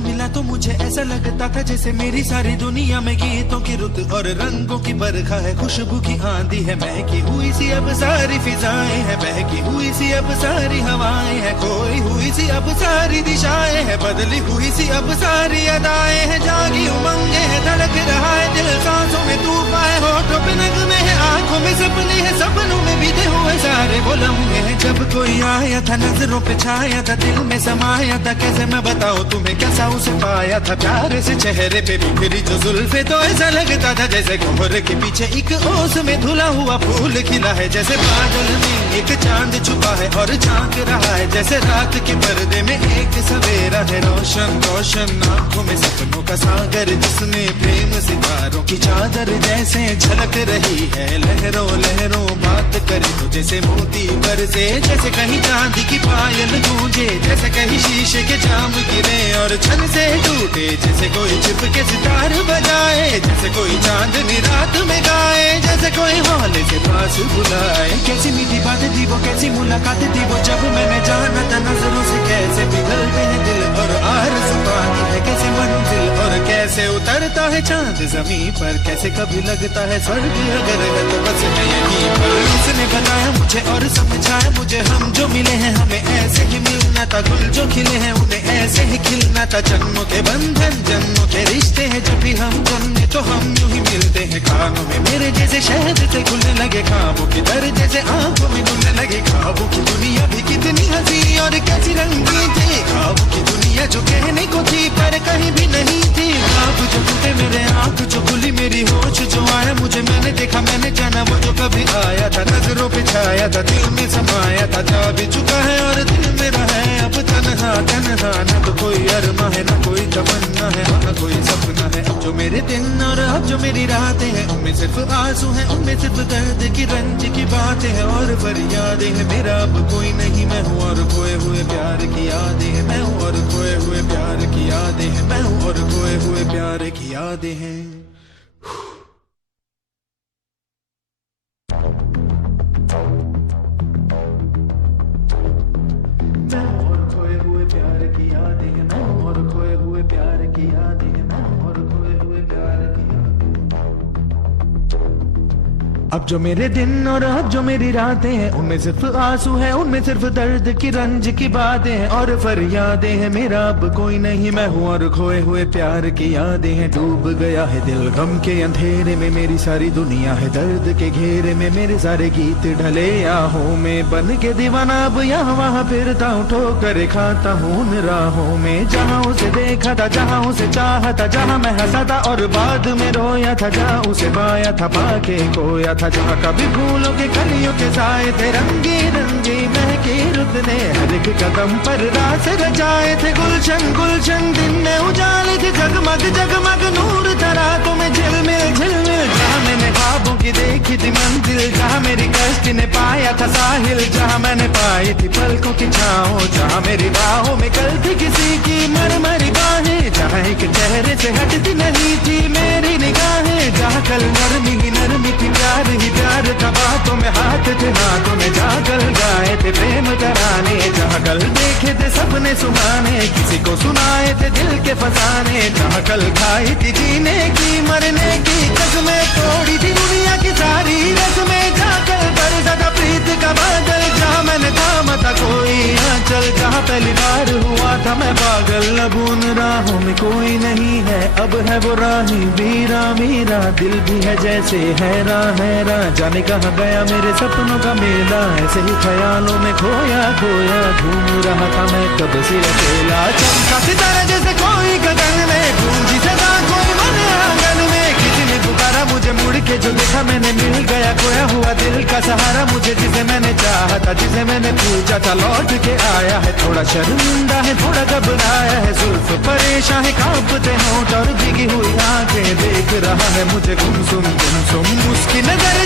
मिला तो मुझे ऐसा लगता था जैसे मेरी सारी दुनिया में गीतों की रुत और रंगों की बरखा है, खुशबू की आंधी है, महकी हुई सी अब सारी फिजाएं है, बहकी हुई सी अब सारी हवाएं है, खोई हुई सी अब सारी दिशाएं है, बदली हुई सी अब सारी अदाएं है, जागी उमंगे है, धड़क रहा है दिल, सांसों में तूफान है, होठों पे नगमे है, आंखों में सपने है, सपनों में बीते हुए सारे वो लम्हे हैं। जब कोई आया था नजरों पे छाया था, दिल में समाया था, कैसे मैं बताऊं तुम्हें कैसा उसे पाया था, प्यारे से चेहरे पे बिखरी जो जुल्फे, तो ऐसा लगता था जैसे कोहरे के पीछे एक ओस में धुला हुआ फूल खिला है, जैसे बादल में एक चांद छुपा है और झांक रहा है, जैसे रात के पर्दे में एक सवेरा है, रोशन रोशन आंखों में सपनों का सागर, जिसने प्रेम सितारों की चादर जैसे झलक रही है, लहरों लहरों बात करे तो जैसे मोती बरसे, जैसे कहीं चांदी की पायल गूंजे, जैसे कहीं शीशे के जाम गिरे और छन से टूटे, जैसे कोई छिप के सितार बजाए, जैसे कोई चांदनी रात में गाए, जैसे कोई हौले से पास बुलाए। कैसी मीठी बात थी वो, कैसी मुलाकात थी वो, जब मैंने जाना था नजरों से कैसे पिघलते हैं दिल और आरज़ू पाती है कैसे मंजिल, और कैसे उतरता है चांद जमीन पर, कैसे कभी लगता है स्वर्ग अगर है तो बस मैं यहीं पर। उसने बताया मुझे और समझाया मुझे, हम जो मिले हैं हमें ऐसे ही मिलना था, गुल जो खिले हैं उन्हें ऐसे ही खिलना था, जन्मों के बंधन जन्मों के रिश्ते हैं, जब भी हम जन्मे तो हम यूं ही मिलते हैं, कानों में मेरे जैसे शहद से खुलने लगे ख्वाबों की दर, जैसे आंखों में घुलने लगे ख्वाबों की दुनिया भी कितनी हंसी और कैसी रंगीन थी, ख्वाबों की दुनिया जो कहने को थी पर कहीं भी नहीं थी, ख्वाब जो टूटे मेरे आंख जो खुली मेरी होश जो आया मुझे, मैंने देखा मैंने जाना वो जो कभी आया था, नजरों पे छाया था, दिल में समाया था, जा भी चुका है और दिल मेरा है अब तन्हा तन्हा, न तो कोई अरमा है न कोई तमन्ना है न कोई सपना है, अब जो मेरे दिन और अब जो मेरी रातें हैं उनमें सिर्फ आंसू हैं, उनमें सिर्फ दर्द की रंज की बातें हैं और फरियादें हैं, मेरा अब कोई नहीं मैं हूँ और खोए हुए प्यार की यादें हैं, मैं हूँ और खोए हुए प्यार की यादें हैं, मैं हूँ और खोए हुए प्यार की यादें हैं। अब जो मेरे दिन और अब जो मेरी रातें हैं उनमें सिर्फ आंसू हैं, उनमें सिर्फ दर्द की रंज की बातें हैं और फरियादें हैं, मेरा अब कोई नहीं मैं हूँ और खोए हुए प्यार की यादें हैं, डूब गया है दिल गम के अंधेरे में, मेरी सारी दुनिया है दर्द के घेरे में, मेरे सारे गीत ढले आहों में, बन के दीवाना अब यहाँ वहाँ फिरता हूँ, ठोकर खाता हूँ उन राहों में, जहाँ उसे देखा था जहाँ उसे चाहा था, जहाँ मैं हंसा था और बाद में रोया था, जहाँ उसे पाया था पाके खोया था, जहाँ कभी फूलों के कलियों के साए थे, रंगी रंगी महकी रुत ने हर एक कदम पर रास रचाए थे, गुलशन गुलशन दिन में उजाले थे, जगमग जगमग नूर था रातों में झिलमिल झिलमिल, जहाँ मैंने ख्वाबों की देखी थी मंजिल, जहाँ मेरी कश्ती ने पाया था साहिल, जहाँ मैंने पाई थी पलकों की छाँव, जहाँ मेरी बाहों में कल थी किसी की मरमरी बाहें, जहाँ एक चेहरे से हटती नहीं थी मेरी निगाहें, जहाँ कल नरमी ही नरमी थी प्यार ही प्यार था, बातों में हाथ थे हाथों में, जहाँ कल गाए थे प्रेम तराने, जहाँ कल देखे थे सपने सुहाने, किसी को सुनाए थे दिल के फसाने, जहाँ कल खाई थी जीने की मरने की कसमें, तोड़ी थी दुनिया की सारी रस्में, जहाँ कल बरसा था प्रीत का बादल, जहाँ मैंने थामा था कोई आंचल, जहाँ पहली बार हुआ था मैं पागल, अब उन राहों में कोई नहीं है, अब है वो राही वीरा मीरा, दिल भी है जैसे हैरान हैरान, जाने कहाँ गया मेरे सपनों का मेला, ऐसे ही ख्यालों में खोया खोया घूम रहा था मैं कब से अकेला, चमका सितारा जैसे कोई गगन में, गूंजी सदा कोई मन आंगन में, किसी ने पुकारा मुझे मुड़ के जो देखा मैंने, मिल गया खोया हुआ दिल का सहारा मुझे, जिसे मैंने चाहा था जिसे मैंने पूछा था लौट के आया है, थोड़ा शर्मिंदा है थोड़ा घबराया है, जुल्फ परेशान है कांपते होंठ और भीगी हुई आंखें, देख रहा है मुझे गुमसुम गुमसुम, उसकी नजर